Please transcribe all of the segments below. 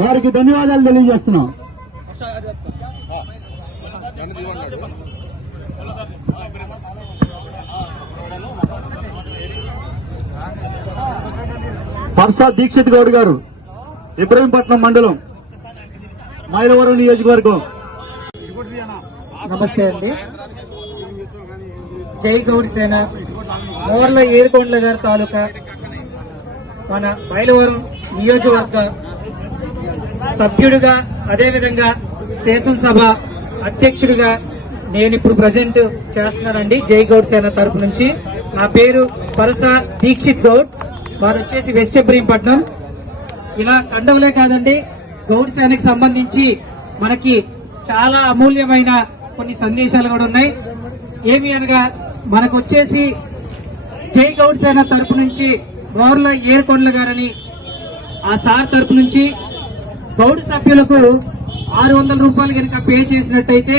వారికి ధన్యవాదాలు తెలియజేస్తున్నాం. పర్సా దీక్షిత్ గౌడ్ గారు ఇబ్రహీంపట్నం మండలం మైలవరం నియోజకవర్గం. నమస్తే అండి. జై గౌడ్ సేన మోర్ల ఏరుకొండల గారి తాలూకా మన మైలవరం నియోజకవర్గ సభ్యుడిగా అదేవిధంగా శాసనసభ అధ్యక్షుడిగా నేను ఇప్పుడు ప్రజెంట్ చేస్తున్నానండి. జై గౌడ్ సేన తరపు నుంచి. నా పేరు పరస దీక్షిత్ గౌడ్. వారు వచ్చేసి వెస్ట్ ఇబ్రహీంపట్నం ఇలా కండవలే కాదండి గౌడ్ సేనకు సంబంధించి మనకి చాలా అమూల్యమైన కొన్ని సందేశాలు కూడా ఉన్నాయి. ఏమి అనగా మనకు వచ్చేసి జై గౌడ్ సేన తరపు నుంచి గౌర్ల ఏర్కొండల గారని ఆ సార్ తరపు నుంచి గౌడ్ సభ్యులకు ఆరు వందల రూపాయలు కనుక పే చేసినట్టయితే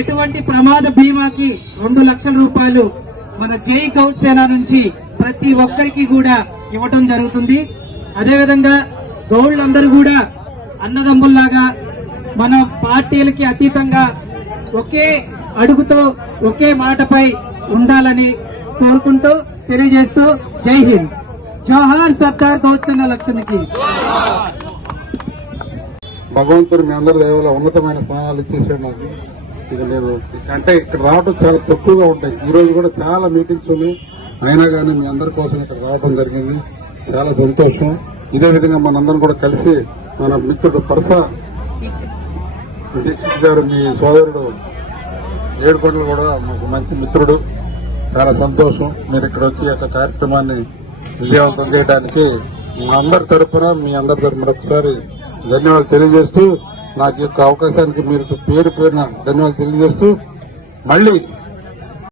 ఎటువంటి ప్రమాద బీమాకి రెండు లక్షల రూపాయలు మన జై గౌడ్ సేన నుంచి ప్రతి ఒక్కరికి కూడా ఇవ్వటం జరుగుతుంది. అదేవిధంగా గౌడ్లందరూ కూడా అన్నదమ్ముల్లాగా మన పార్టీలకి అతీతంగా ఒకే అడుగుతో ఒకే మాటపై ఉండాలని కోరుకుంటూ తెలియజేస్తూ జై హింద్. జవహర్ సర్దార్ గౌతమ లక్ష్మికి భగవంతుడు మీ అందరి దయవల్ల ఉన్నతమైన స్థానాలు ఇచ్చేసాడు నాకు. ఇక నేను అంటే ఇక్కడ రావడం చాలా తక్కువగా ఉంటాయి. ఈ రోజు కూడా చాలా మీటింగ్స్ ఉన్నాయి. అయినా కానీ మీ అందరి కోసం ఇక్కడ రావడం జరిగింది. చాలా సంతోషం. ఇదే విధంగా మనందరం కూడా కలిసి మన మిత్రుడు పరస దీక్షిత్ గారు మీ సోదరుడు ఏడుకొండలు కూడా మాకు మంచి మిత్రుడు. చాలా సంతోషం. మీరు ఇక్కడ వచ్చి ఈ యొక్క కార్యక్రమాన్ని విజయవంతం చేయడానికి మా అందరి తరఫున మీ అందరి తరఫున ఒకసారి ధన్యవాదాలు తెలియజేస్తూ నాకు యొక్క అవకాశానికి మీరు పేరు పేరున ధన్యవాదాలు తెలియజేస్తూ మళ్ళీ